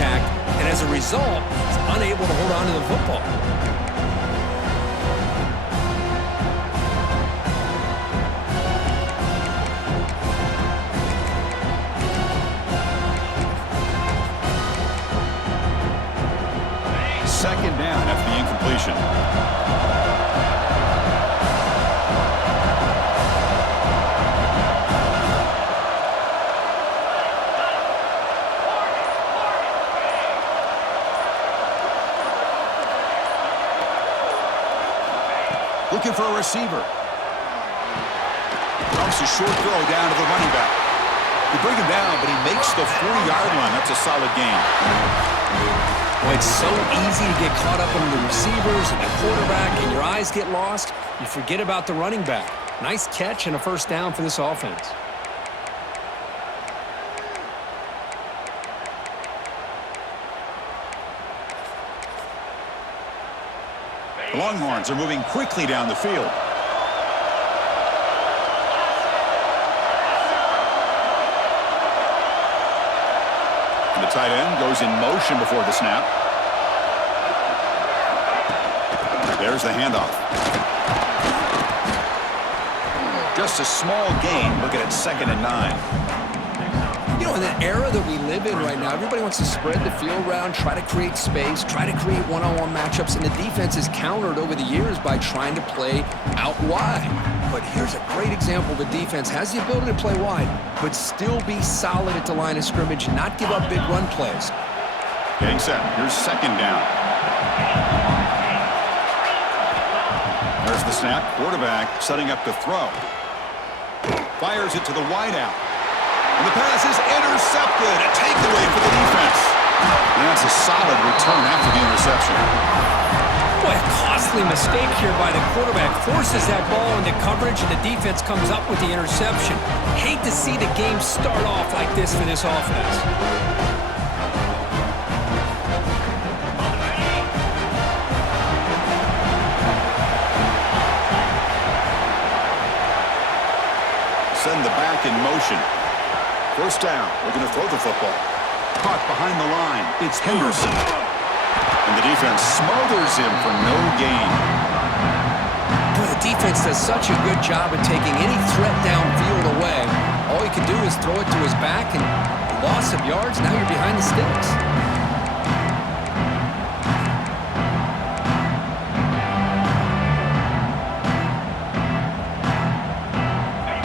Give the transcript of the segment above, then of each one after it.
contact, and as a result, he's unable to hold on to the football. Second down after the incompletion. Looking for a receiver. Dumps a short throw down to the running back. They bring him down, but he makes the 40-yard line. That's a solid gain. Well, it's so easy to get caught up in the receivers and the quarterback, and your eyes get lost. You forget about the running back. Nice catch and a first down for this offense. The Longhorns are moving quickly down the field. And the tight end goes in motion before the snap. There's the handoff. Just a small gain. Looking at 2nd and 9. You know, in the era that we live in right now, everybody wants to spread the field around, try to create space, try to create one-on-one matchups, and the defense is countered over the years by trying to play out wide. But here's a great example. The defense has the ability to play wide, but still be solid at the line of scrimmage, not give up big run plays. Getting set. Here's 2nd down. There's the snap. Quarterback setting up to throw. Fires it to the wideout. And the pass is intercepted. A takeaway for the defense. And that's a solid return after the interception. Boy, a costly mistake here by the quarterback. Forces that ball into coverage, and the defense comes up with the interception. Hate to see the game start off like this for this offense. Send the back in motion. First down. We're going to throw the football. Caught behind the line. It's Henderson. And the defense smothers him for no gain. Boy, the defense does such a good job of taking any threat downfield away. All you can do is throw it to his back, and loss of yards, now you're behind the sticks.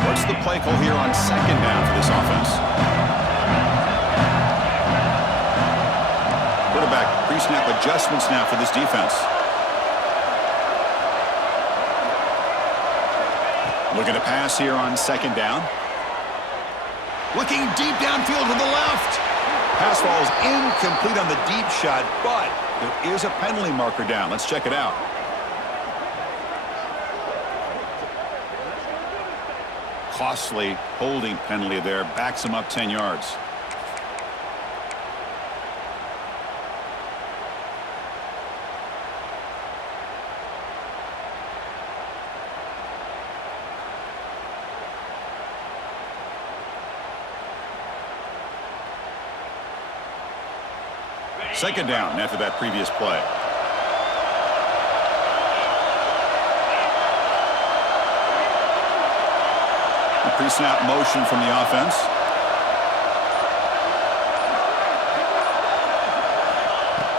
What's the play call here on 2nd down for this offense? Quarterback pre-snap adjustments now for this defense. Looking to pass here on 2nd down. Looking deep downfield to the left. Pass falls incomplete on the deep shot, but there is a penalty marker down. Let's check it out. Costly holding penalty there. Backs him up 10 yards. Second down after that previous play. The pre-snap motion from the offense.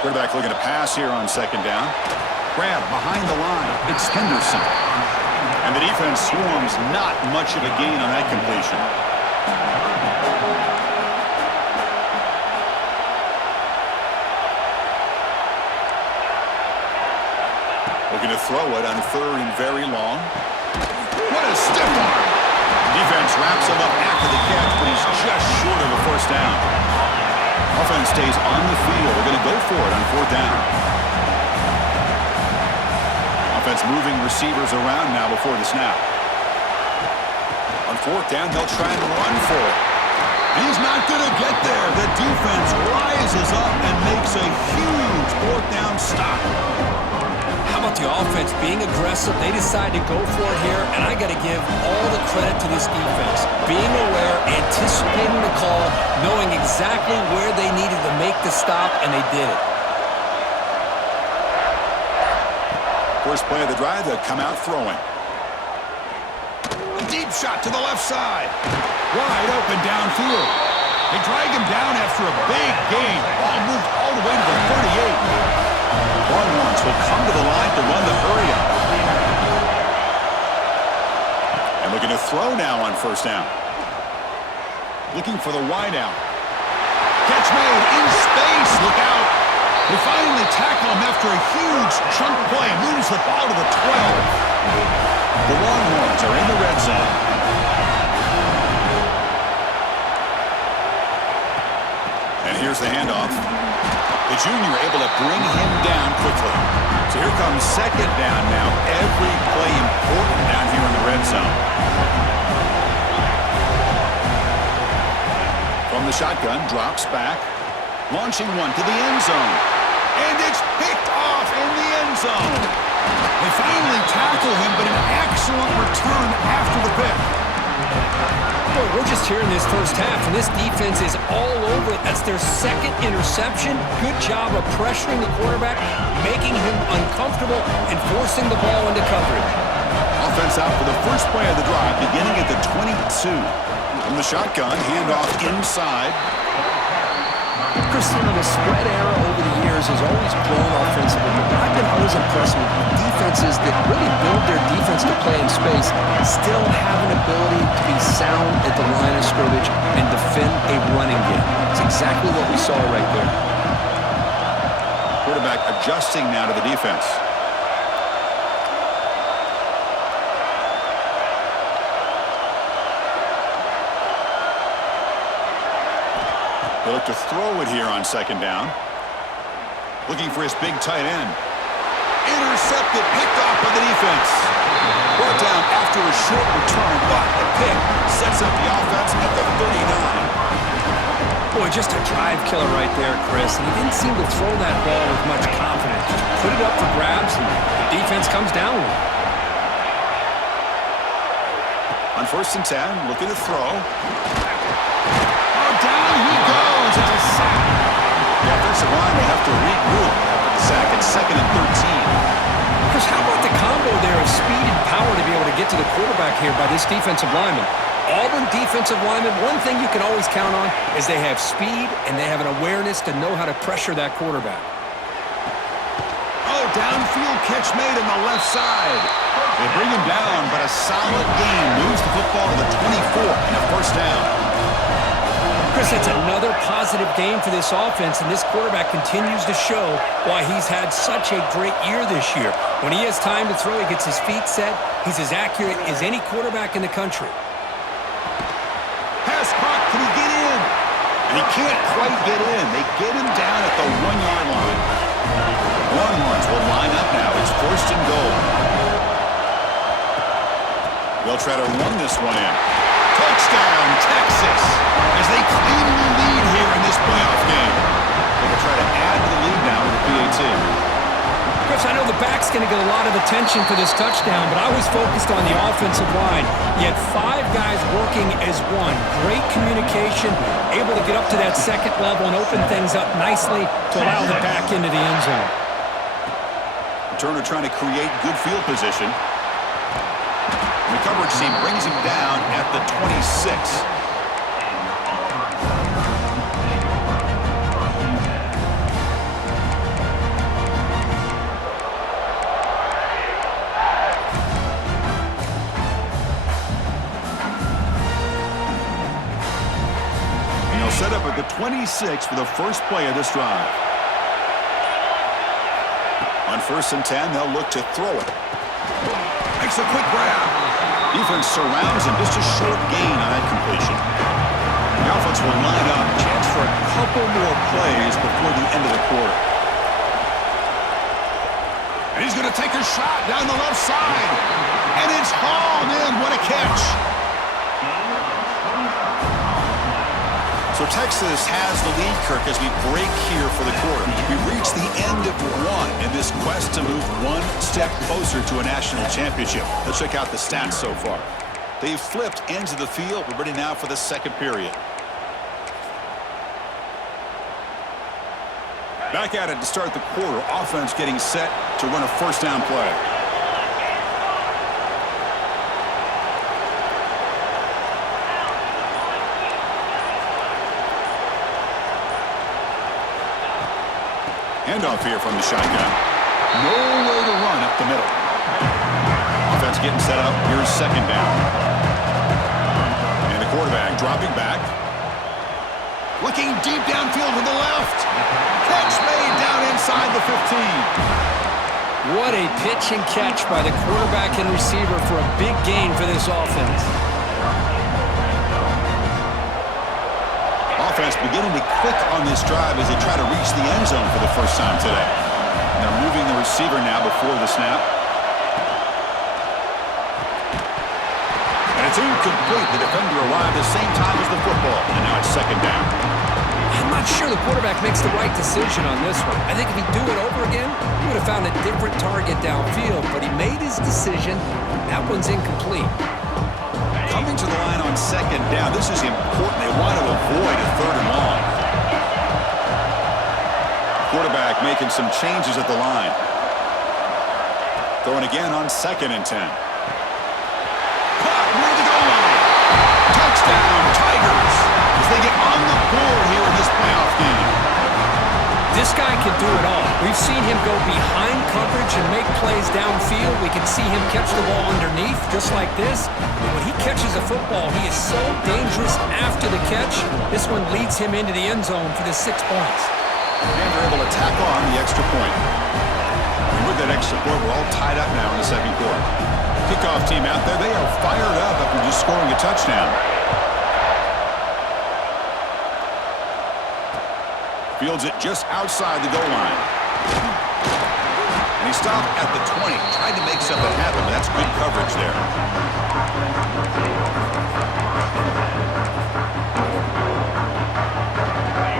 Quarterback looking to pass here on 2nd down. Grab behind the line. It's Henderson. And the defense swarms. Not much of a gain on that completion. Looking to throw it on 3rd and very long. What a stiff arm. Defense wraps him up after the catch, but he's just short of a first down. Offense stays on the field. They're going to go for it on 4th down. Offense moving receivers around now before the snap. On 4th down, they'll try and run for it. He's not going to get there. The defense rises up and makes a huge 4th down stop. How about the offense being aggressive. They decide to go for it here, and I got to give all the credit to this defense. Being aware, anticipating the call, knowing exactly where they needed to make the stop, and they did it. First play of the drive, they'll come out throwing. A deep shot to the left side. Wide open downfield. They drag him down after a big gain. Ball moved all the way to the 38. Longhorns will come to the line to run the hurry up. And looking to throw now on first down. Looking for the wide out. Catch made in space. Look out. They finally tackle him after a huge chunk play. Moves the ball to the 12. The Longhorns are in the red zone. And here's the handoff. The junior able to bring him down quickly. So here comes second down now. Every play important down here in the red zone. From the shotgun, drops back. Launching one to the end zone. And it's picked off in the end zone. They finally tackle him, but an excellent return after the pick. Boy, we're just here in this first half, and this defense is all over it. That's their second interception. Good job of pressuring the quarterback, making him uncomfortable, and forcing the ball into coverage. Offense out for the first play of the drive, beginning at the 22. From the shotgun, handoff inside. Christian, the spread era over the years has always grown offensively, but I've been always impressed with defenses that really build their defense to play in space, still have an ability to be sound at the line of scrimmage and defend a running game. It's exactly what we saw right there. Quarterback adjusting now to the defense. They look to throw it here on second down. Looking for his big tight end. Intercepted, picked off by the defense. Brought down after a short return, but the pick sets up the offense at the 39. Boy, just a drive killer right there, Chris. And he didn't seem to throw that ball with much confidence. Just put it up for grabs, and the defense comes down with it. On first and 10, looking to throw. Down he goes. It's a sack. The offensive line will have to regroup after the sack. It's second and 13. Chris, how about the combo there of speed and power to be able to get to the quarterback here by this defensive lineman? Auburn defensive lineman, one thing you can always count on is they have speed and they have an awareness to know how to pressure that quarterback. Oh, downfield catch made on the left side. They bring him down, but a solid gain moves the football to the 24 and a first down. Chris, it's another positive game for this offense, and this quarterback continues to show why he's had such a great year this year. When he has time to throw, he gets his feet set. He's as accurate as any quarterback in the country. Pass caught. Can he get in? And he can't quite get in. They get him down at the 1-yard line. Longhorns will line up now. It's first and goal. They'll try to run this one in. Touchdown, Texas, as they cleanly lead here in this playoff game. They will try to add to the lead now with the PAT. Chris, I know the back's going to get a lot of attention for this touchdown, but I was focused on the offensive line. You had 5 guys working as one. Great communication, able to get up to that second level and open things up nicely to allow the back into the end zone. Turner trying to create good field position. The coverage team brings him down at the 26. And he'll set up at the 26 for the first play of this drive. On first and 10, they'll look to throw it. Makes a quick grab. Defense surrounds him. Just a short gain on that completion. The offense will line up. Chance for a couple more plays before the end of the quarter. And he's going to take a shot down the left side. And it's hauled in. What a catch. So Texas has the lead, Kirk, as we break here for the quarter. We've reached the end of one in this quest to move one step closer to a national championship. Let's check out the stats so far. They've flipped ends of the field. We're ready now for the second period. Back at it to start the quarter. Offense getting set to run a first down play. Handoff here from the shotgun. Nowhere to run up the middle. Offense getting set up. Here's second down. And the quarterback dropping back. Looking deep downfield to the left. Catch made down inside the 15. What a pitch and catch by the quarterback and receiver for a big gain for this offense. Offense beginning to click on this drive as they try to reach the end zone for the first time today. And they're moving the receiver now before the snap. And it's incomplete. The defender arrived at the same time as the football. And now it's second down. I'm not sure the quarterback makes the right decision on this one. I think if he'd do it over again, he would have found a different target downfield. But he made his decision. That one's incomplete. Coming to the line on second down. This is important. They want to avoid a third and long. Quarterback making some changes at the line. Throwing again on 2nd and 10. Caught near the goal line. Touchdown, Tigers, as they get on the board here in this playoff game. This guy can do it all. We've seen him go behind coverage and make plays downfield. We can see him catch the ball underneath, just like this. But when he catches a football, he is so dangerous after the catch. This one leads him into the end zone for the 6 points. And they're able to tack on the extra point. And with that extra point, we're all tied up now in the second quarter. Kickoff team out there, they are fired up after just scoring a touchdown. Fields it just outside the goal line. And he stopped at the 20, trying to make something happen, but that's good coverage there.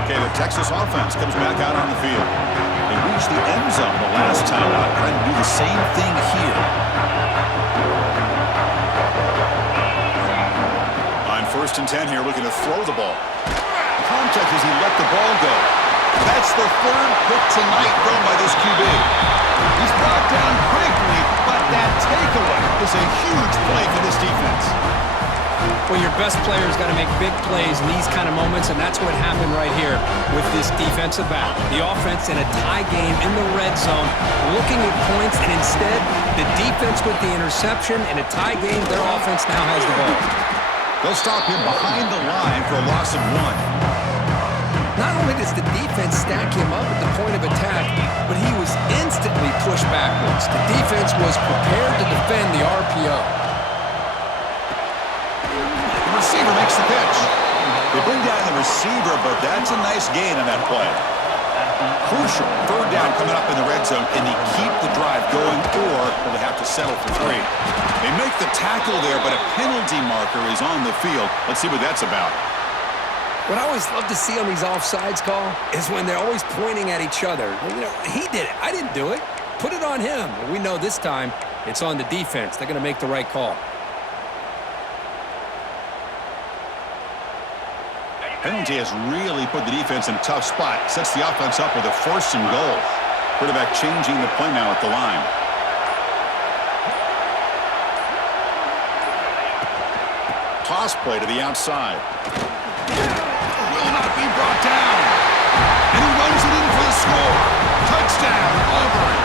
Okay, the Texas offense comes back out on the field. They reached the end zone the last time out, trying to do the same thing here. On 1st and 10 here, looking to throw the ball. Contact as he let the ball go. That's the 3rd pick tonight thrown by this QB. He's brought down quickly, but that takeaway is a huge play for this defense. Well, your best player's got to make big plays in these kind of moments, and that's what happened right here with this defensive back. The offense in a tie game in the red zone, looking at points, and instead, the defense with the interception. In a tie game, their offense now has the ball. They'll stop him behind the line for a loss of 1. Not only does the defense stack him up at the point of attack, but he was instantly pushed backwards. The defense was prepared to defend the RPO. The receiver makes the pitch. They bring down the receiver, but that's a nice gain on that play. Crucial. 3rd down coming up in the red zone. Can he keep the drive going, or will they have to settle for 3? They make the tackle there, but a penalty marker is on the field. Let's see what that's about. What I always love to see on these offsides call is when they're always pointing at each other. You know, he did it. I didn't do it. Put it on him. Well, we know this time it's on the defense. They're going to make the right call. Penalty has really put the defense in a tough spot. Sets the offense up with a 1st and goal. Quarterback changing the play now at the line. Toss play to the outside. Will not be brought down. And he runs it in for the score. Touchdown, Auburn.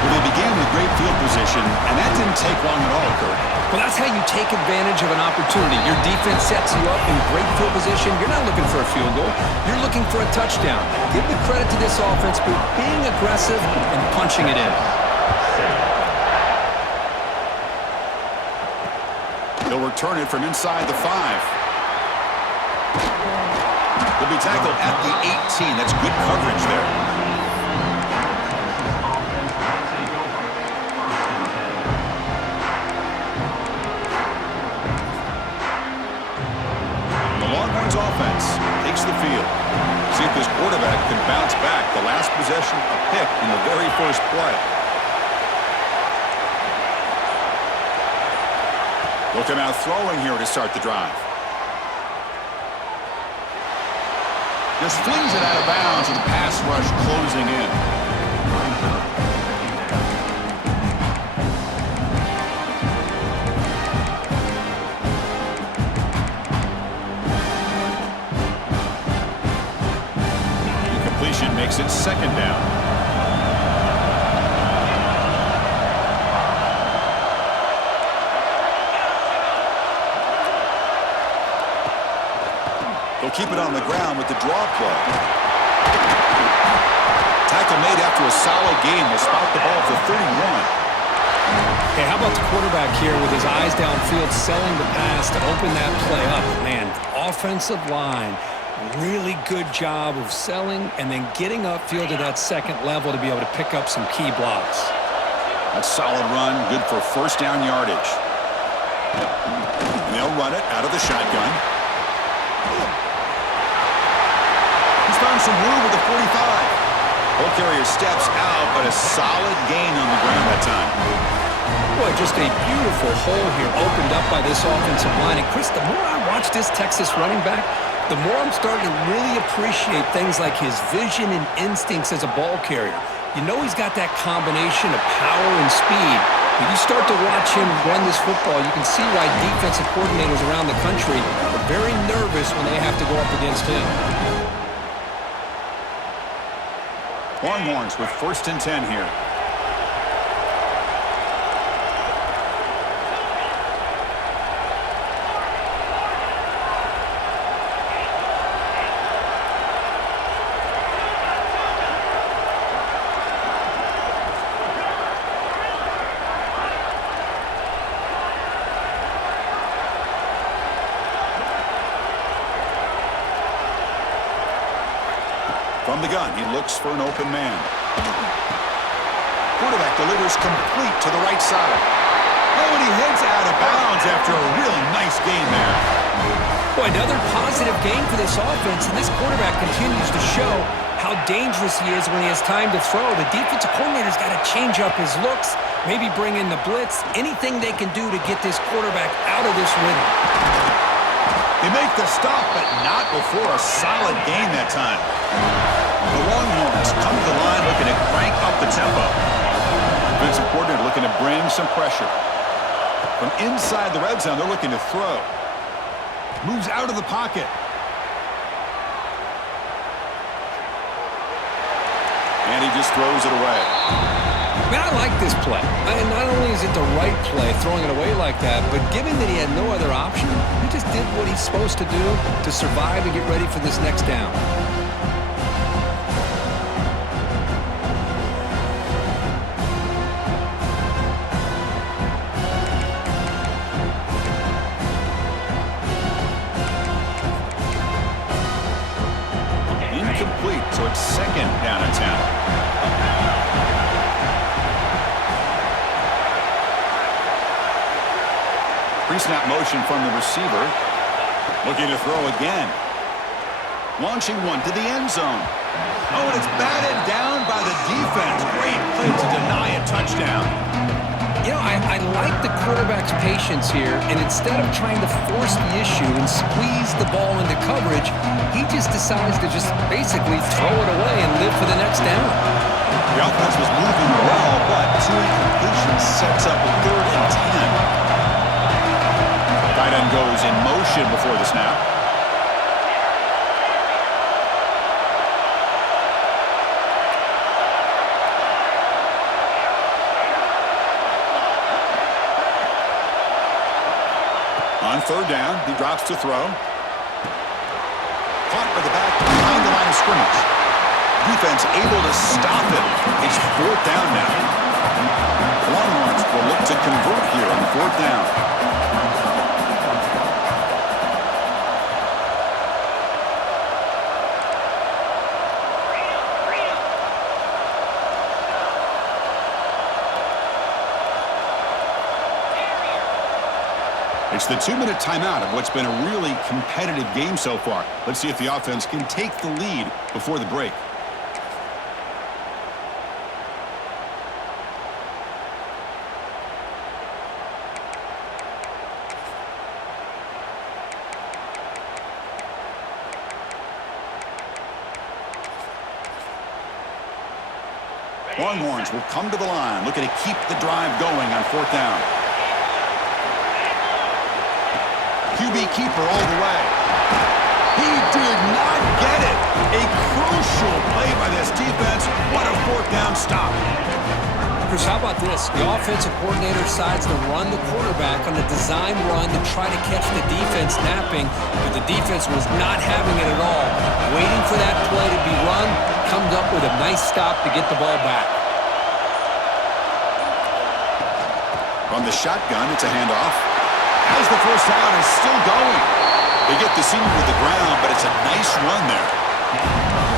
Well, they began with great field position, and that didn't take long at all, Kurt. Well, that's how you take advantage of an opportunity. Your defense sets you up in great field position. You're not looking for a field goal. You're looking for a touchdown. Give the credit to this offense for being aggressive and punching it in. They'll return it from inside the 5. He'll be tackled at the 18. That's good coverage there. The Longhorns offense takes the field. See if this quarterback can bounce back. The last possession, a pick in the very first play. Looking out throwing here to start the drive. Just flings it out of bounds with the pass rush closing in. Incompletion makes it second down. They'll keep it on the ground with the draw play. Tackle made after a solid gain. Will spot the ball for 31. Hey, how about the quarterback here with his eyes downfield selling the pass to open that play up? Man, offensive line, really good job of selling and then getting upfield to that second level to be able to pick up some key blocks. That's solid run, good for first down yardage. And they'll run it out of the shotgun. Found some room with the 45. Ball carrier steps out, but a solid gain on the ground that time. Boy, just a beautiful hole here opened up by this offensive line. And Chris, the more I watch this Texas running back, the more I'm starting to really appreciate things like his vision and instincts as a ball carrier. You know he's got that combination of power and speed. When you start to watch him run this football, you can see why defensive coordinators around the country are very nervous when they have to go up against him. Longhorns with 1st and 10 here. From the gun, he looks for an open man. Quarterback delivers complete to the right side. Oh, and he heads out of bounds after a really nice game there. Boy, another positive game for this offense, and this quarterback continues to show how dangerous he is when he has time to throw. The defensive coordinator's got to change up his looks, maybe bring in the blitz, anything they can do to get this quarterback out of this rhythm. They make the stop, but not before a solid gain that time. The Longhorns come to the line looking to crank up the tempo. Defensive coordinator looking to bring some pressure. From inside the red zone, they're looking to throw. Moves out of the pocket. And he just throws it away. Man, I like this play. And not only is it the right play, throwing it away like that, but given that he had no other option, he just did what he's supposed to do to survive and get ready for this next down. Incomplete, so it's second down and 10. Pre-snap motion from the receiver. Looking to throw again. Launching one to the end zone. Oh, and it's batted down by the defense. Great play to deny a touchdown. You know, I like the quarterback's patience here, and instead of trying to force the issue and squeeze the ball into coverage, he just decides to just basically throw it away and live for the next down. The offense was moving well, but 2 incompletions sets up a 3rd and 10. Tight end goes in motion before the snap. On 3rd down, he drops to throw. Caught by the back behind the line of scrimmage. Defense able to stop it. It's 4th down now. Longhorns will look to convert here on 4th down. It's the 2-minute timeout of what's been a really competitive game so far. Let's see if the offense can take the lead before the break. Longhorns will come to the line, looking to keep the drive going on 4th down. QB keeper all the way. He did not get it. A crucial play by this defense. What a 4th down stop. Chris, how about this? The offensive coordinator decides to run the quarterback on a design run to try to catch the defense napping, but the defense was not having it at all. Waiting for that play to be run, comes up with a nice stop to get the ball back. From the shotgun, it's a handoff. As the first down is still going. They get the senior to the ground, but it's a nice run there.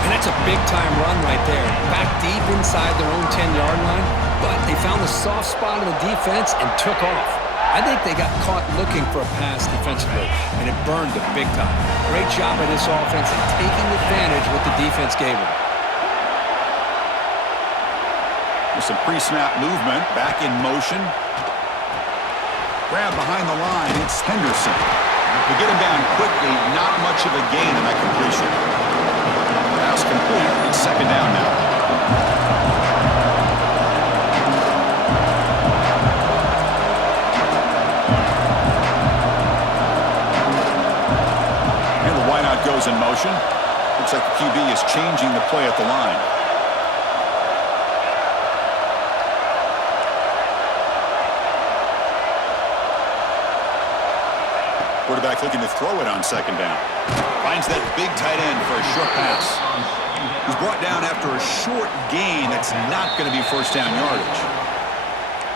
And that's a big-time run right there. Back deep inside their own 10-yard line, but they found the soft spot in the defense and took off. I think they got caught looking for a pass defensively, and it burned them big time. Great job by this offense in taking advantage of what the defense gave them. With some pre-snap movement, back in motion. Grab behind the line, it's Henderson. To get him down quickly, not much of a gain in that completion. Pass complete, it's 2nd down now. And the wideout goes in motion. Looks like the QB is changing the play at the line. Quarterback looking to throw it on 2nd down. Finds that big tight end for a short pass. He's brought down after a short gain that's not going to be 1st down yardage.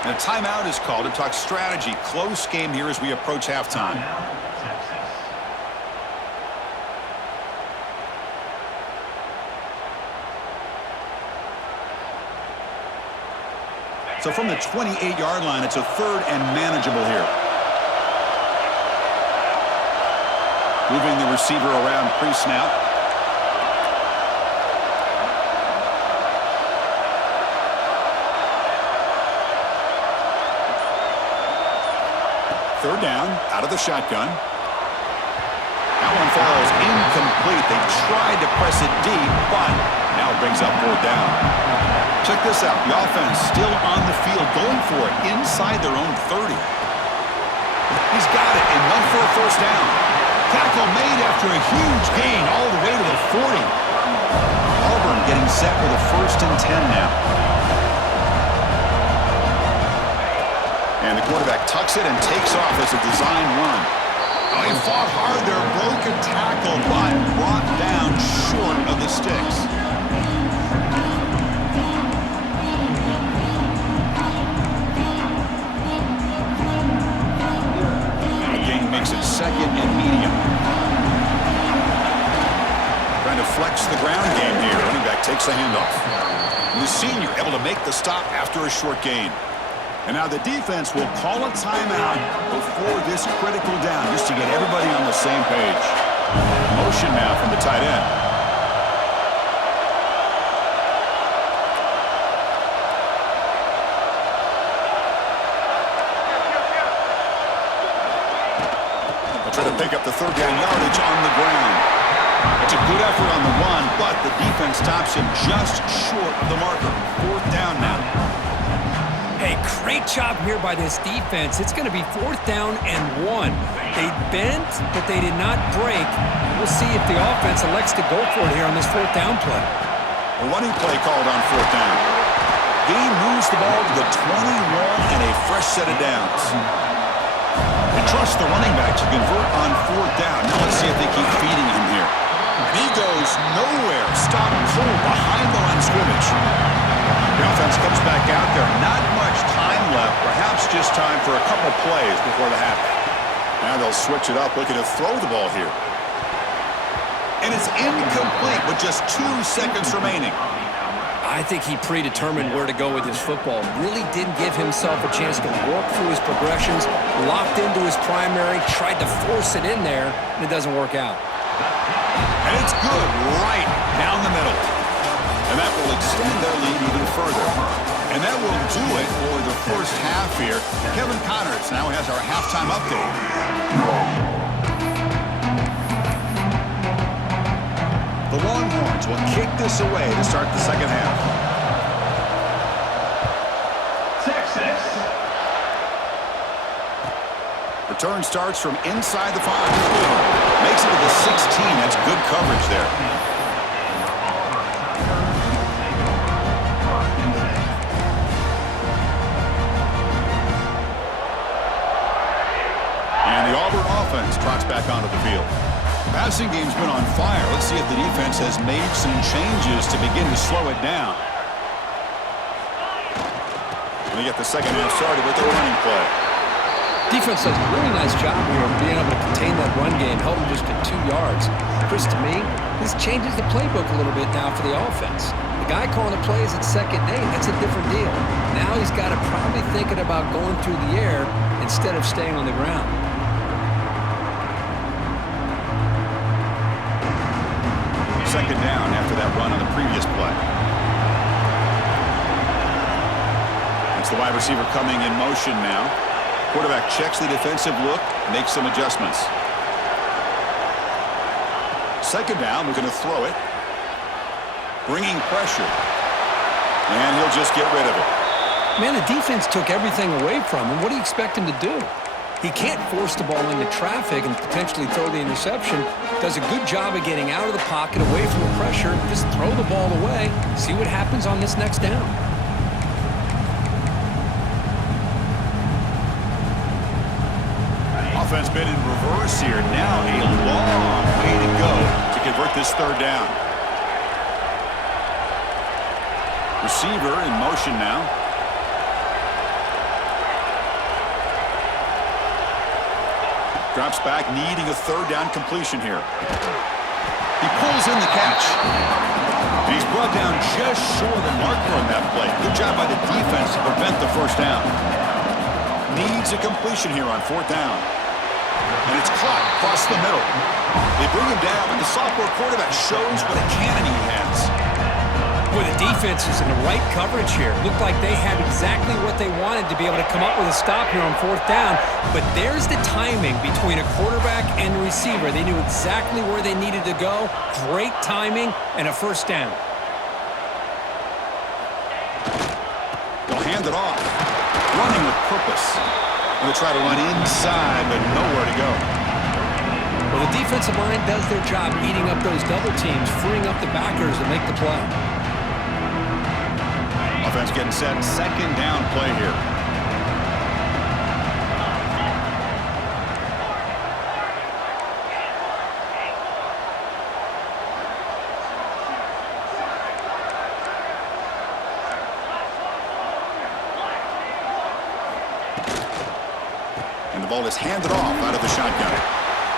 And a timeout is called to talk strategy. Close game here as we approach halftime. So from the 28-yard line, it's a 3rd and manageable here. Moving the receiver around pre-snap. Third down, out of the shotgun. That one falls incomplete. They tried to press it deep, but now it brings up 4th down. Check this out. The offense still on the field, going for it inside their own 30. He's got it and run for a 1st down. Tackle made after a huge gain all the way to the 40. Auburn getting set with a 1st and 10 now. And the quarterback tucks it and takes off as a design run. Oh, he fought hard there, broke a tackle, but brought down short of the sticks. Makes it 2nd and medium. Trying to flex the ground game here. Running back takes the handoff. And the senior able to make the stop after a short gain. And now the defense will call a timeout before this critical down, just to get everybody on the same page. Motion now from the tight end. Try to pick up the 3rd down yardage on the ground. It's a good effort on the run, but the defense stops him just short of the marker. 4th down now. Hey, great job here by this defense. It's going to be 4th down and 1. They bent, but they did not break. We'll see if the offense elects to go for it here on this 4th down play. A running play called on 4th down. Gain moves the ball to the 21 and a fresh set of downs. They trust the running back to convert on 4th down. Now let's see if they keep feeding him here. And he goes nowhere. Stop cold behind the line of scrimmage. The offense comes back out there. Not much time left. Perhaps just time for a couple plays before the half. Now they'll switch it up, looking to throw the ball here. And it's incomplete with just 2 seconds remaining. I think he predetermined where to go with his football. Really didn't give himself a chance to work through his progressions, locked into his primary, tried to force it in there, and it doesn't work out. And it's good right down the middle. And that will extend their lead even further. And that will do it for the first half here. Kevin Connors now has our halftime update. The Longhorns will kick this away to start the second half. Return starts from inside the 5. Makes it to the 16. That's good coverage there. And the Auburn offense trots back onto the field. Passing game's been on fire. Let's see if the defense has made some changes to begin to slow it down. We get the second half started with the running play. Defense does a really nice job here of being able to contain that run game, held them just to 2 yards. Chris, to me, this changes the playbook a little bit now for the offense. The guy calling the plays at 2nd and 8, that's a different deal. Now he's got to probably thinking about going through the air instead of staying on the ground. Second down after that run on the previous play. It's the wide receiver coming in motion now. Quarterback checks the defensive look, makes some adjustments. Second down, we're going to throw it. Bringing pressure. And he'll just get rid of it. Man, the defense took everything away from him. What do you expect him to do? He can't force the ball into traffic and potentially throw the interception. Does a good job of getting out of the pocket, away from the pressure. Just throw the ball away. See what happens on this next down. Offense been in reverse here. Now a long way to go to convert this third down. Receiver in motion now. Drops back, needing a third down completion here. He pulls in the catch. And he's brought down just short of the marker on that play. Good job by the defense to prevent the first down. Needs a completion here on 4th down. And it's caught across the middle. They bring him down, and the sophomore quarterback shows what a cannon he has. Boy, the defense is in the right coverage here. Looked like they had exactly what they wanted to be able to come up with a stop here on 4th down. But there's the timing between a quarterback and a receiver. They knew exactly where they needed to go. Great timing and a first down. They'll hand it off. Running with purpose. They'll try to run inside, but nowhere to go. Well, the defensive line does their job eating up those double teams, freeing up the backers to make the play. Offense getting set. Second down play here. And the ball is handed off out of the shotgun.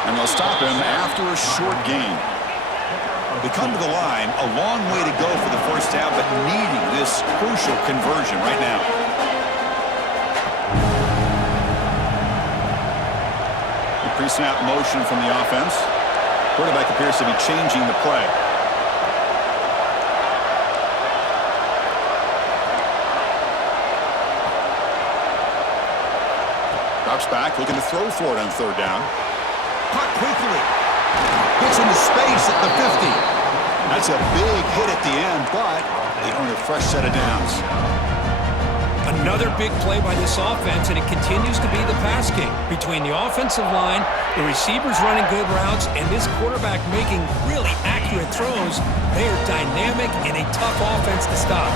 And they'll stop him after a short gain. They come to the line, a long way to go for the first down, but needing this crucial conversion right now. The pre-snap motion from the offense. Quarterback appears to be changing the play. Drops back, looking to throw for it on 3rd down. Caught quickly. Gets into space at the 50. That's a big hit at the end, but they earn a fresh set of downs. Another big play by this offense, and it continues to be the pass game. Between the offensive line, the receivers running good routes, and this quarterback making really accurate throws, they are dynamic and a tough offense to stop.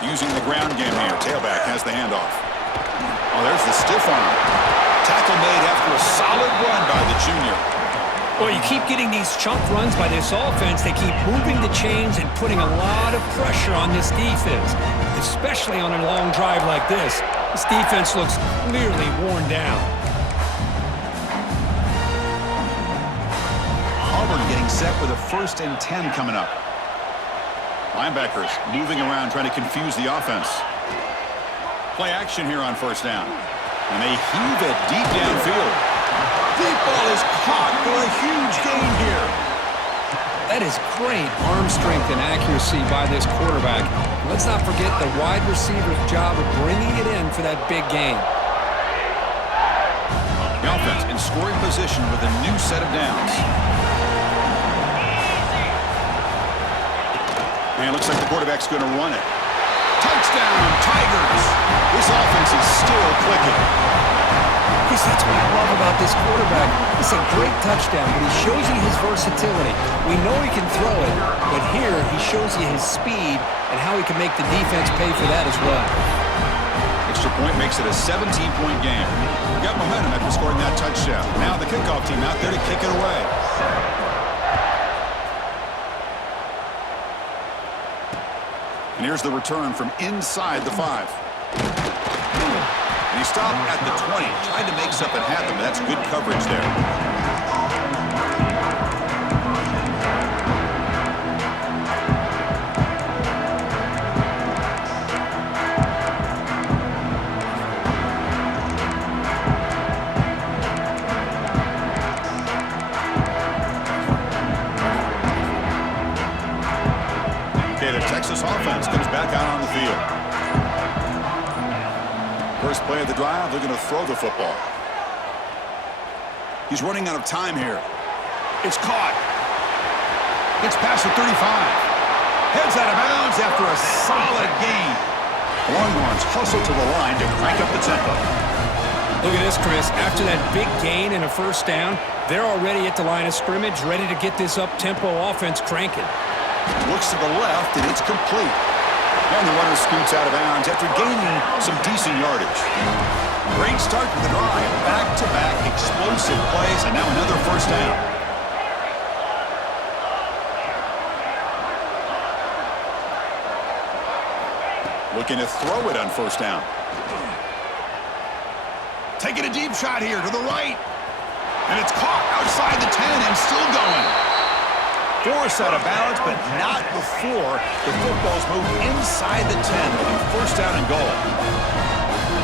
Using the ground game here. Tailback has the handoff. Oh, there's the stiff arm. Tackle made after a solid run by the junior. Well, you keep getting these chunk runs by this offense. They keep moving the chains and putting a lot of pressure on this defense, especially on a long drive like this. This defense looks clearly worn down. Auburn getting set with a 1st and 10 coming up. Linebackers moving around, trying to confuse the offense. Play action here on 1st down. And they heave it deep downfield. Deep ball is caught for a huge gain here. That is great arm strength and accuracy by this quarterback. Let's not forget the wide receiver's job of bringing it in for that big gain. The offense in scoring position with a new set of downs. And it looks like the quarterback's going to run it. Touchdown, Tigers! This offense is still clicking. Chris, that's what I love about this quarterback. It's a great touchdown, but he shows you his versatility. We know he can throw it, but here he shows you his speed and how he can make the defense pay for that as well. Extra point makes it a 17-point game. We got momentum after scoring that touchdown. Now the kickoff team out there to kick it away. And here's the return from inside the 5. And he stopped at the 20, trying to make something happen, but that's good coverage there. Texas offense comes back out on the field. First play of the drive, they're going to throw the football. He's running out of time here. It's caught. It's past the 35. Heads out of bounds after a solid gain. Longhorns hustle to the line to crank up the tempo. Look at this, Chris. After that big gain and a first down, they're already at the line of scrimmage, ready to get this up-tempo offense cranking. Looks to the left, and it's complete. And the runner scoots out of bounds after gaining some decent yardage. Great start to the drive. Back-to-back explosive plays, and now another first down. Looking to throw it on first down. Taking a deep shot here to the right. And it's caught outside the 10 and still going. Forced out of bounds, but not before the football's moved inside the 10. It'll be first down and goal.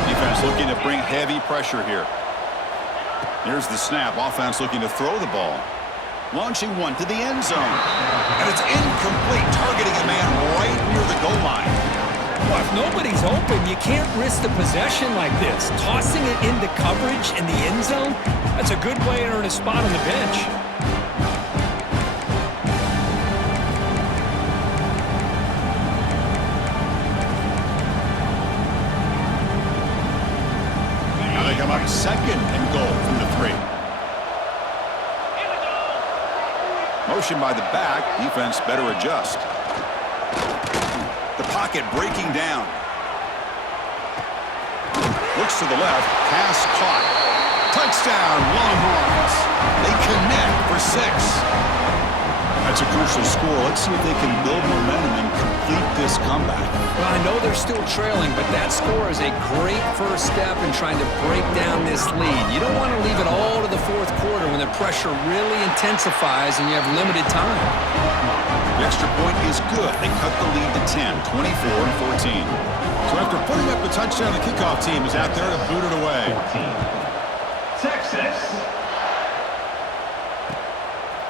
Defense looking to bring heavy pressure here. Here's the snap. Offense looking to throw the ball. Launching one to the end zone. And it's incomplete, targeting a man right near the goal line. Well, if nobody's open, you can't risk the possession like this. Tossing it into coverage in the end zone, that's a good way to earn a spot on the bench. Second and goal from the 3. Motion by the back. Defense better adjust. The pocket breaking down. Looks to the left. Pass caught. Touchdown, Longhorns. They connect for 6. That's a crucial score. Let's see if they can build momentum and complete this comeback. Well, I know they're still trailing, but that score is a great first step in trying to break down this lead. You don't want to leave it all to the fourth quarter when the pressure really intensifies and you have limited time. The extra point is good. They cut the lead to 10, 24-14. So after putting up the touchdown, the kickoff team is out there to boot it away. 14. Texas.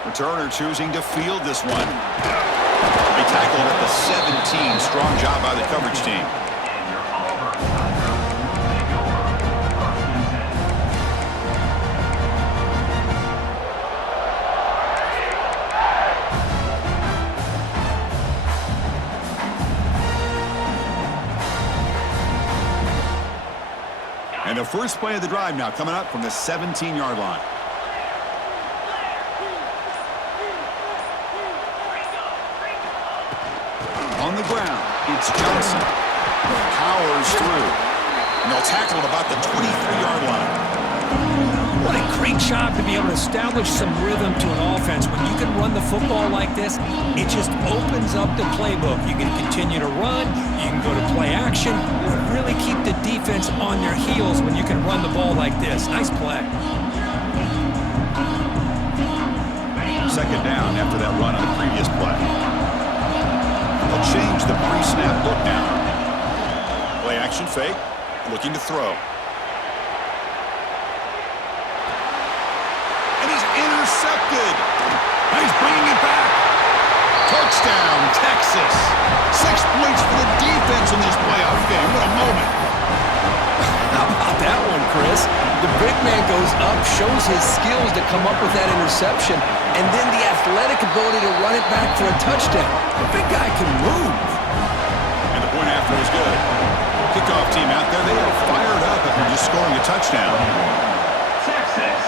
Returner choosing to field this one. They tackled at the 17. Strong job by the coverage team. And the first play of the drive now coming up from the 17-yard line. On the ground, it's Johnson. Powers through. And they'll tackle at about the 23-yard line. What a great job to be able to establish some rhythm to an offense. When you can run the football like this, it just opens up the playbook. You can continue to run, you can go to play action, and really keep the defense on their heels when you can run the ball like this. Nice play. Second down after that run on the previous play. They'll change the pre-snap look now. Play action fake, looking to throw. And he's intercepted. And he's bringing it back. Touchdown, Texas. 6 points for the defense in this playoff game. What a moment. How about that one, Chris? The big man goes up, shows his skills to come up with that interception, and then the athletic ability to run it back for a touchdown. The big guy can move. And the point after is good. Kickoff team out there, they are fired up after just scoring a touchdown. Texas.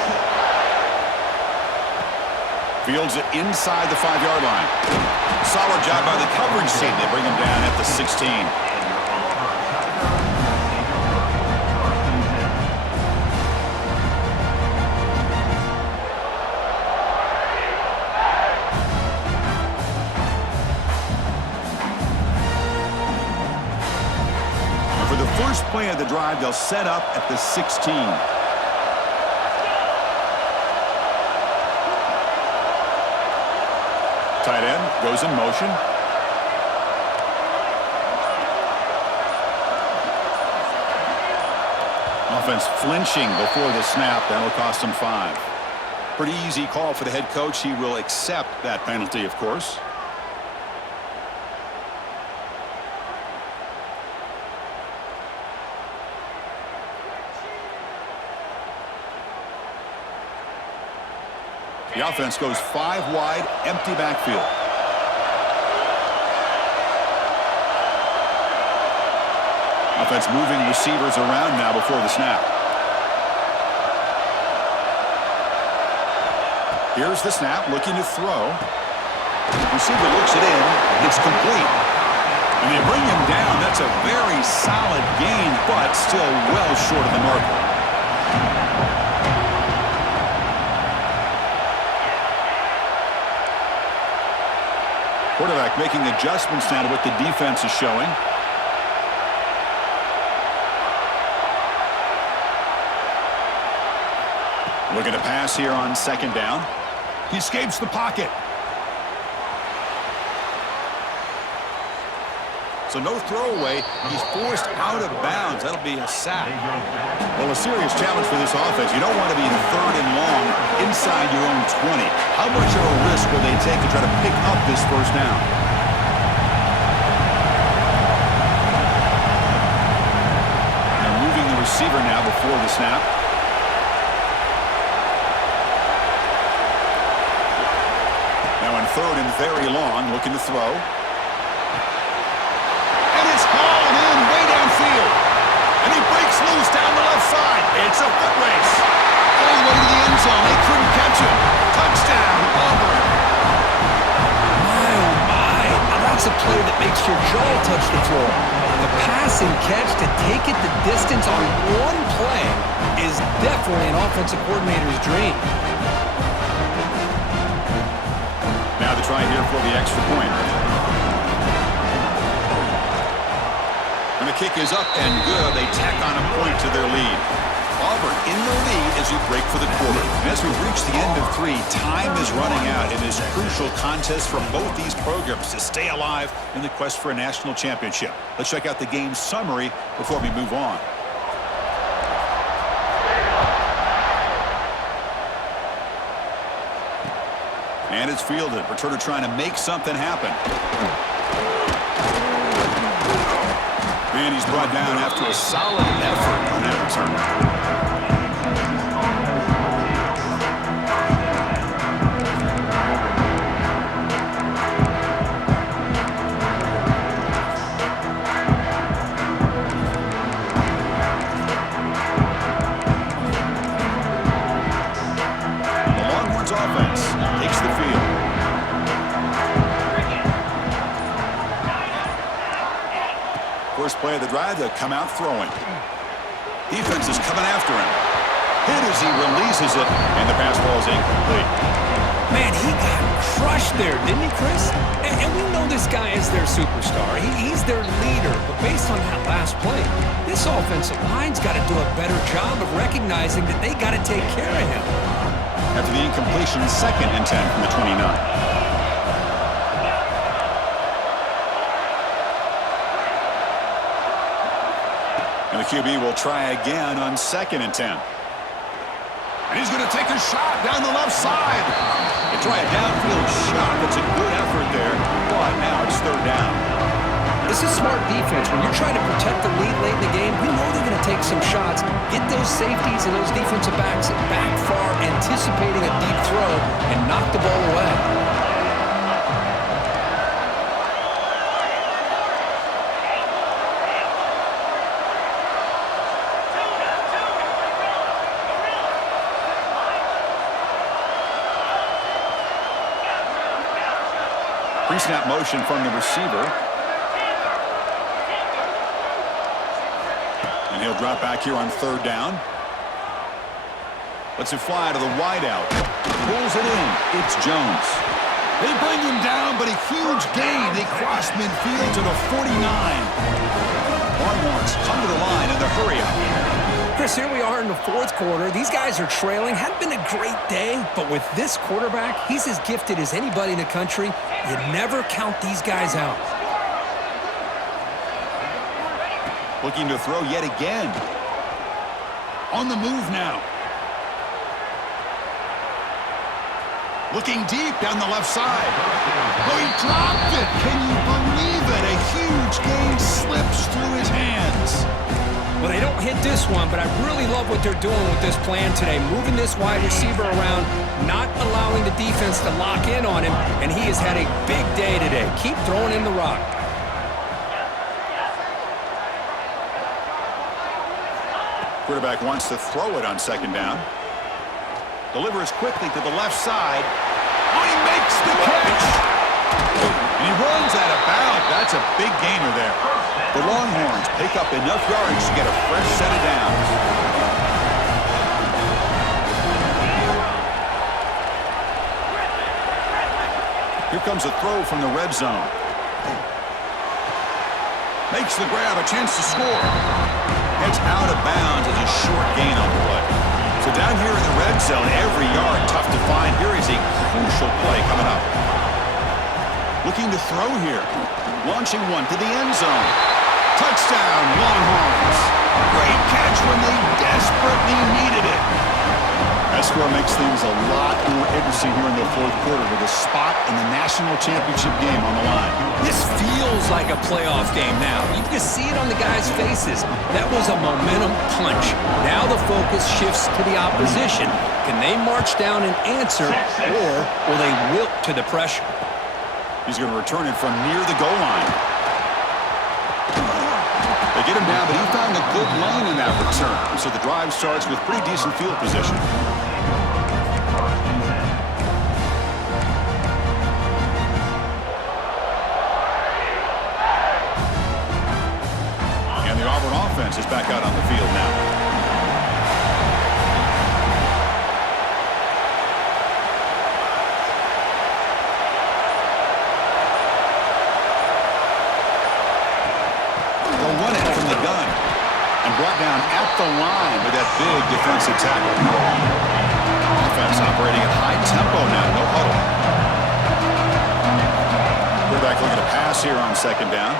Fields it inside the 5-yard line. Solid job by the coverage team. They bring him down at the 16. For the first play of the drive, they'll set up at the 16. Tight end goes in motion. Offense flinching before the snap. That'll cost him 5. Pretty easy call for the head coach. He will accept that penalty, of course. The offense goes 5 wide, empty backfield. Offense moving receivers around now before the snap. Here's the snap, looking to throw. Receiver looks it in. It's complete. And they bring him down. That's a very solid gain, but still well short of the marker. Quarterback making adjustments now to what the defense is showing. Looking to pass here on second down. He escapes the pocket. So no throwaway. He's forced out of bounds. That'll be a sack. Well, a serious challenge for this offense. You don't want to be in 3rd and long inside your own 20. How much of a risk will they take to try to pick up this first down? Now moving the receiver now before the snap. Now in 3rd and very long, looking to throw. And he breaks loose down the left side. It's a foot race. All the way to the end zone. They couldn't catch him. Touchdown, Auburn. My, oh my. Now that's a play that makes your jaw touch the floor. The pass and catch to take it the distance on one play is definitely an offensive coordinator's dream. Now the try here for the extra point. And the kick is up and good. They tack on a point to their lead. Auburn in the lead as we break for the quarter. And as we reach the end of 3, time is running out in this crucial contest for both these programs to stay alive in the quest for a national championship. Let's check out the game summary before we move on. And it's fielded. Returner trying to make something happen. And he's brought down after a solid effort on that return. The Longhorns offense takes the field. First play of the drive, they'll come out throwing. Defense is coming after him. Hit as he releases it, and the pass ball is incomplete. Man, he got crushed there, didn't he, Chris? And we know this guy is their superstar. He's their leader. But based on that last play, this offensive line's got to do a better job of recognizing that they got to take care of him. After the incompletion, 2nd and 10 from the 29. And the QB will try again on 2nd and 10. And he's going to take a shot down the left side. They try a downfield shot. That's a good effort there, but now it's 3rd down. This is smart defense. When you're trying to protect the lead late in the game, we know they're going to take some shots, get those those safeties and those defensive backs back far, anticipating a deep throw, and knocked the ball away. Pre-snap motion from the receiver. And he'll drop back here on third down. Lets it fly to the wideout. Pulls it in. It's Jones. They bring him down, but a huge gain. They cross midfield to the 49. Longhorns come to the line in the hurry up. Chris, here we are in the fourth quarter. These guys are trailing. Hadn't been a great day, but with this quarterback, he's as gifted as anybody in the country. You never count these guys out. Looking to throw yet again. On the move now. Looking deep down the left side. Oh, he dropped it. Can you believe it? A huge gain slips through his hands. Well, they don't hit this one, but I really love what they're doing with this plan today. Moving this wide receiver around, not allowing the defense to lock in on him, and he has had a big day today. Keep throwing in the rock. Quarterback wants to throw it on second down. Delivers quickly to the left side. Oh, he makes the catch! And he runs out of bounds. That's a big gainer there. The Longhorns pick up enough yards to get a fresh set of downs. Here comes a throw from the red zone. Makes the grab, a chance to score. Heads out of bounds as a short gain on the play. So down here in the red zone, every yard tough to find. Here is a crucial play coming up. Looking to throw here. Launching one to the end zone. Touchdown, Longhorns. Great catch when they desperately needed it. That score makes things a lot more interesting here in the fourth quarter with a spot in the national championship game on the line. This feels like a playoff game now. You can see it on the guys' faces. That was a momentum punch. Now the focus shifts to the opposition. Can they march down and answer, or will they wilt to the pressure? He's going to return it from near the goal line. They get him down, but he found a good lane in that return. So the drive starts with pretty decent field position. And the Auburn offense is back out on the field now. Brought down at the line with that big defensive tackle. Offense operating at high tempo now, no huddle. Quarterback looking to pass here on second down.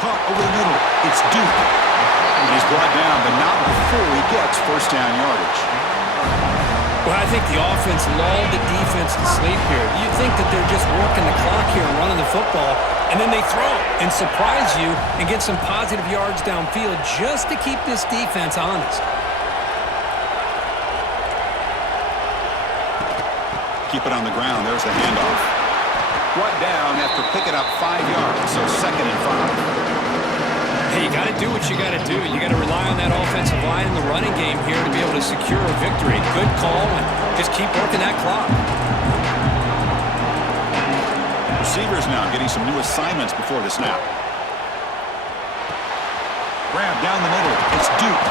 Caught over the middle. It's Duke. And he's brought down, but not before he gets first down yardage. Well, I think the offense lulled the defense to sleep here. You think that they're just working the clock here and running the football, and then they throw and surprise you and get some positive yards downfield just to keep this defense honest. Keep it on the ground. There's the handoff. Brought down after picking up 5 yards, so 2nd and 5. Hey, you got to do what you got to do. You got to rely on that offensive line in the running game here to be able to secure a victory. Good call, and just keep working that clock. Receivers now getting some new assignments before the snap. Grab down the middle. It's Duke.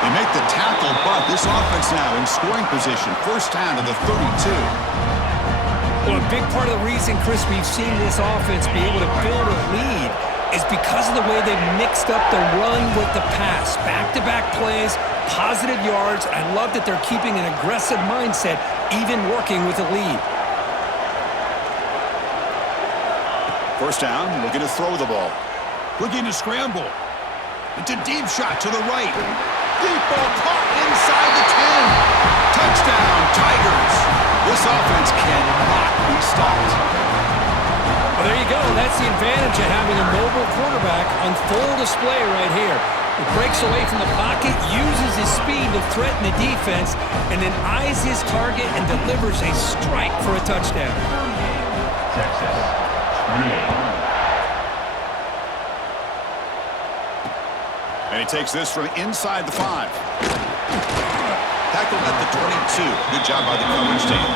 They make the tackle, but this offense now in scoring position. First down to the 32. Well, a big part of the reason, Chris, we've seen this offense be able to build a lead is because of the way they've mixed up the run with the pass. Back-to-back plays, positive yards. I love that they're keeping an aggressive mindset, even working with a lead. First down, looking to throw the ball. Looking to scramble. It's a deep shot to the right. Deep ball caught inside the 10. Touchdown, Tigers. This offense cannot be stopped. Well, there you go. That's the advantage of having a mobile quarterback on full display right here. He breaks away from the pocket, uses his speed to threaten the defense, and then eyes his target and delivers a strike for a touchdown. Texas, 28. And he takes this from inside the 5. Tackled at the 22. Good job by the coverage team.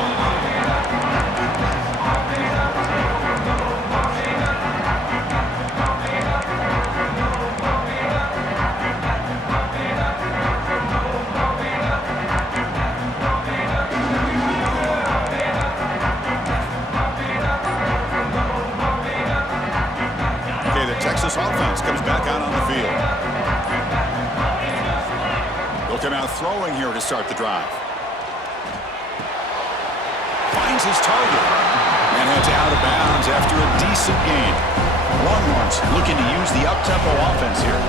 Okay, the Texas offense comes back out on the field. They'll come out throwing here to start the drive. Finds his target and heads out of bounds after a decent gain. Longhorns looking to use the up-tempo offense here.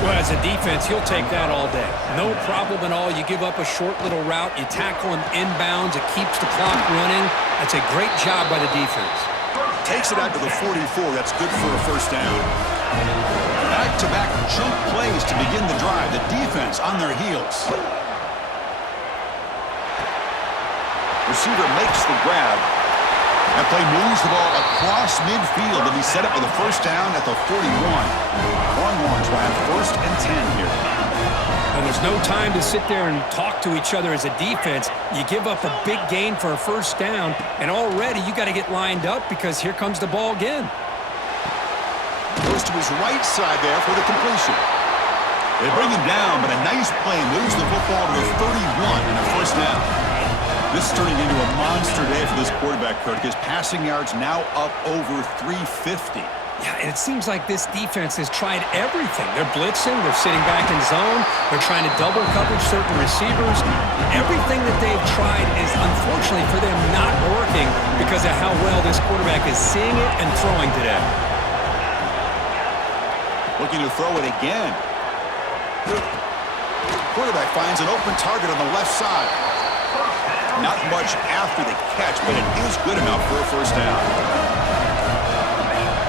Well, as a defense, he'll take that all day. No problem at all. You give up a short little route, you tackle him inbounds, it keeps the clock running. That's a great job by the defense. Takes it out to the 44. That's good for a first down. Back-to-back chunk plays to begin the drive. The defense on their heels. Receiver makes the grab. That play moves the ball across midfield to be set up with a first down at the 41. Longhorns will have first and 10 here. And there's no time to sit there and talk to each other as a defense. You give up a big gain for a first down, and already you got to get lined up because here comes the ball again. Goes to his right side there for the completion. They bring him down, but a nice play moves the football to the 31 and a first down. This is turning into a monster day for this quarterback, Kirk. His passing yards now up over 350. Yeah, and it seems like this defense has tried everything. They're blitzing, they're sitting back in zone, they're trying to double coverage certain receivers. Everything that they've tried is, unfortunately for them, not working because of how well this quarterback is seeing it and throwing today. Looking to throw it again. Quarterback finds an open target on the left side. Not much after the catch, but it is good enough for a first down.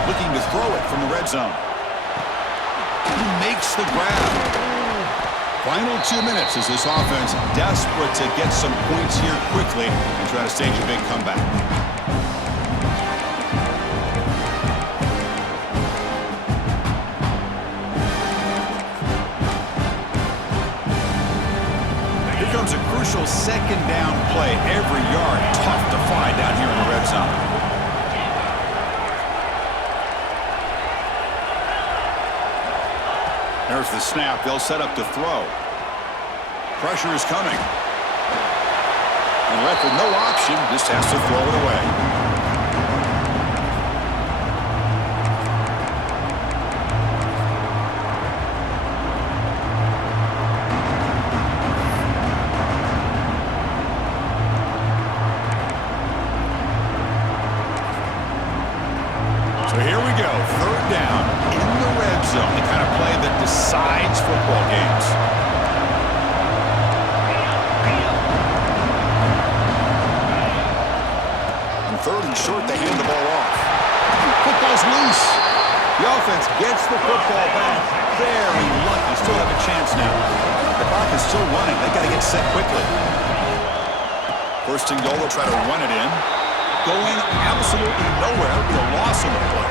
Looking to throw it from the red zone. He makes the grab. Final 2 minutes as this offense desperate to get some points here quickly and try to stage a big comeback. Here comes a crucial second down play. Every yard tough to find down here in the red zone. There's the snap. They'll set up to throw. Pressure is coming. And left with no option, just has to throw it away. So here we go, third down in the red zone, the kind of play that decides football games. On third and short, they hand the ball off. Football's loose. The offense gets the football back. Very lucky, still have a chance now. The clock is still running. They got to get set quickly. First and goal, they'll try to run it in. Going absolutely nowhere. It'll be a loss on the play.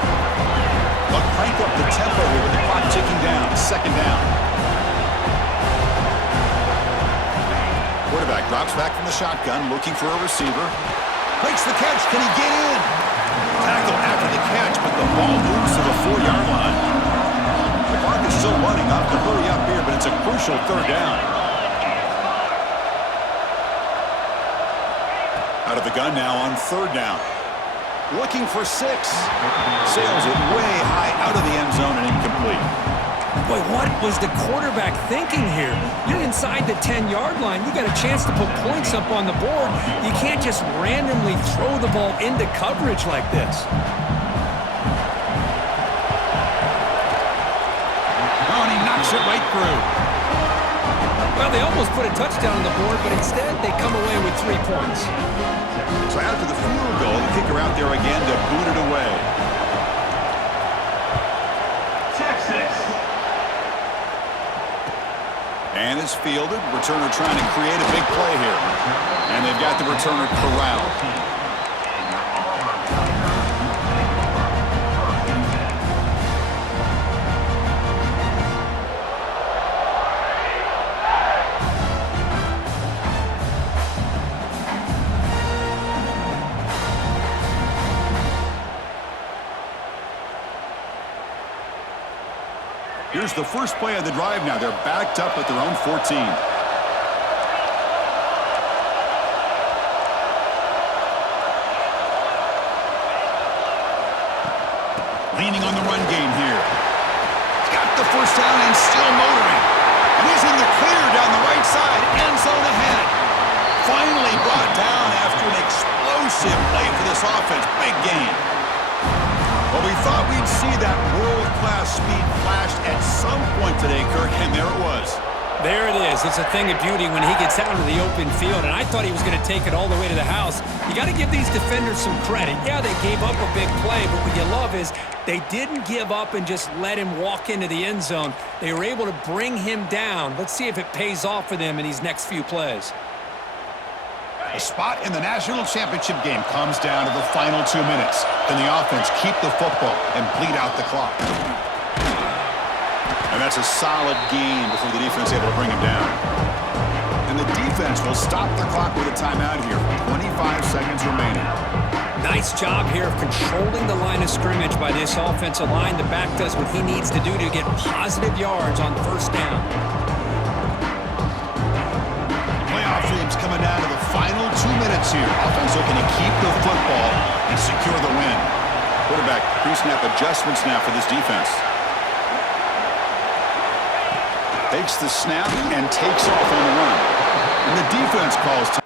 They'll crank up the tempo here with the clock ticking down. Second down. Quarterback drops back from the shotgun, looking for a receiver. Makes the catch. Can he get in? Tackle after the catch, but the ball moves to the 4-yard line. The clock is still running. I'll have to hurry up here, but it's a crucial third down. Out of the gun now on third down. Looking for 6. Sails it way high out of the end zone and incomplete. Boy, what was the quarterback thinking here? You're inside the 10-yard line. You got a chance to put points up on the board. You can't just randomly throw the ball into coverage like this. Oh, and he knocks it right through. Well, they almost put a touchdown on the board, but instead they come away with 3 points. So after the field goal, the kicker out there again to boot it away. Texas. And it's fielded. Returner trying to create a big play here. And they've got the returner corralled. Here's the first play of the drive now. They're backed up at their own 14. Leaning on the run game here. He's got the first down and still motoring. And he's in the clear down the right side. End zone ahead. Finally brought down after an explosive play for this offense. Big game. Well, we thought we'd see that world-class speed flashed at some point today, Kirk, and there it was. There it is. It's a thing of beauty when he gets out into the open field, and I thought he was going to take it all the way to the house. You got to give these defenders some credit. Yeah, they gave up a big play, but what you love is they didn't give up and just let him walk into the end zone. They were able to bring him down. Let's see if it pays off for them in these next few plays. A spot in the national championship game comes down to the final 2 minutes. Can the offense keep the football and bleed out the clock? And that's a solid game before the defense is able to bring him down. And the defense will stop the clock with a timeout here. 25 seconds remaining. Nice job here of controlling the line of scrimmage by this offensive line. The back does what he needs to do to get positive yards on first down. Playoff games coming down to the final 2 minutes here. Offense looking to keep the football and secure the win. Quarterback pre-snap adjustments now for this defense. Takes the snap and takes off on the run. And the defense calls time.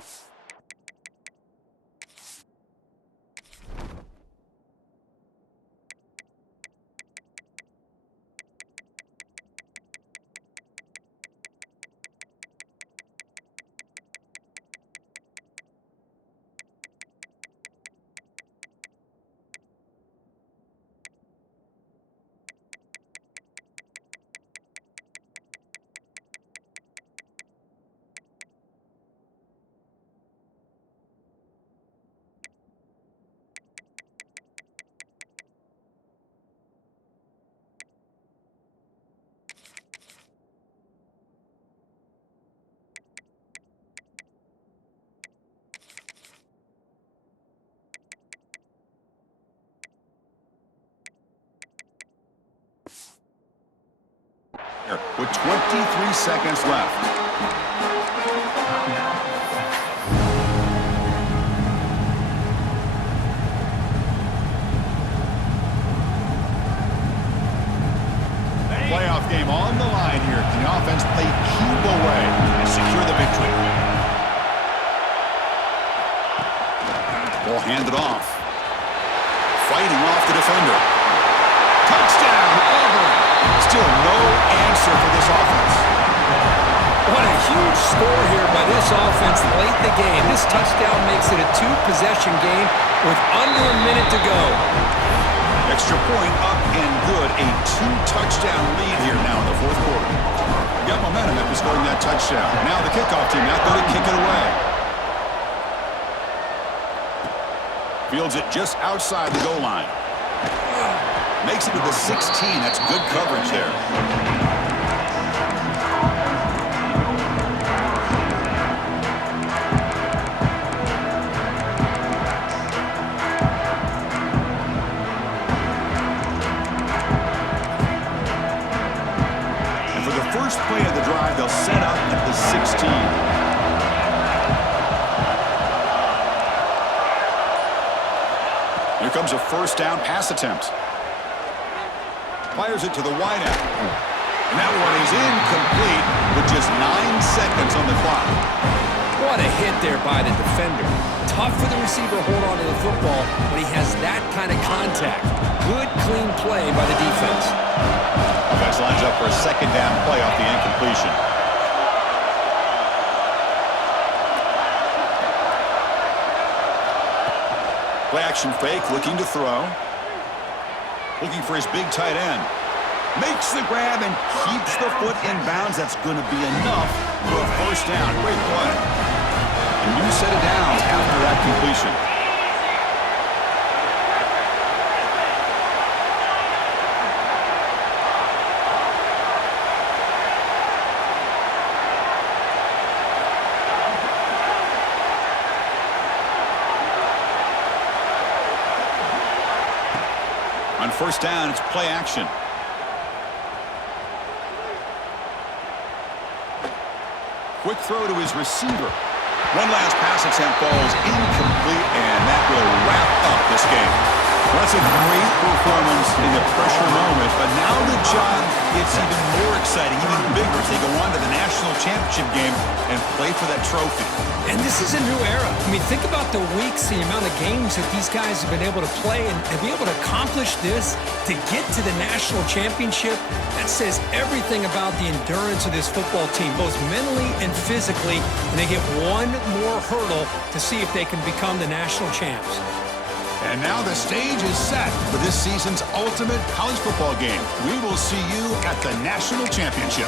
With 23 seconds left. Playoff game on the line here. Can the offense play cube away and secure the victory? Ball handed off. Fighting off the defender. Touchdown, Auburn. Still no answer for this offense. What a huge score here by this offense late in the game. This touchdown makes it a two-possession game with under a minute to go. Extra point up and good. A two-touchdown lead here now in the fourth quarter. Got momentum after scoring that touchdown. Now the kickoff team out there to kick it away. Fields it just outside the goal line. Makes it to the 16. That's good coverage there. And for the first play of the drive, they'll set up at the 16. Here comes a first down pass attempt. Fires it to the wideout. And that one is incomplete with just 9 seconds on the clock. What a hit there by the defender. Tough for the receiver to hold on to the football when he has that kind of contact. Good, clean play by the defense. Offense lines up for a second down play off the incompletion. Play action fake, looking to throw. Looking for his big tight end. Makes the grab and keeps the foot in bounds. That's going to be enough for a first down. Great play. A new set of downs after that completion. On first down, it's play action. Quick throw to his receiver. One last pass attempt falls incomplete, and that will wrap up this game. Well, that's a great performance in the pressure moment, but now the job gets even more exciting, even bigger as they go on to the national championship game and play for that trophy. And this is a new era. I mean, think about the weeks, the amount of games that these guys have been able to play and be able to accomplish this to get to the national championship. That says everything about the endurance of this football team, both mentally and physically. And they get one more hurdle to see if they can become the national champs. And now the stage is set for this season's ultimate college football game. We will see you at the national championship.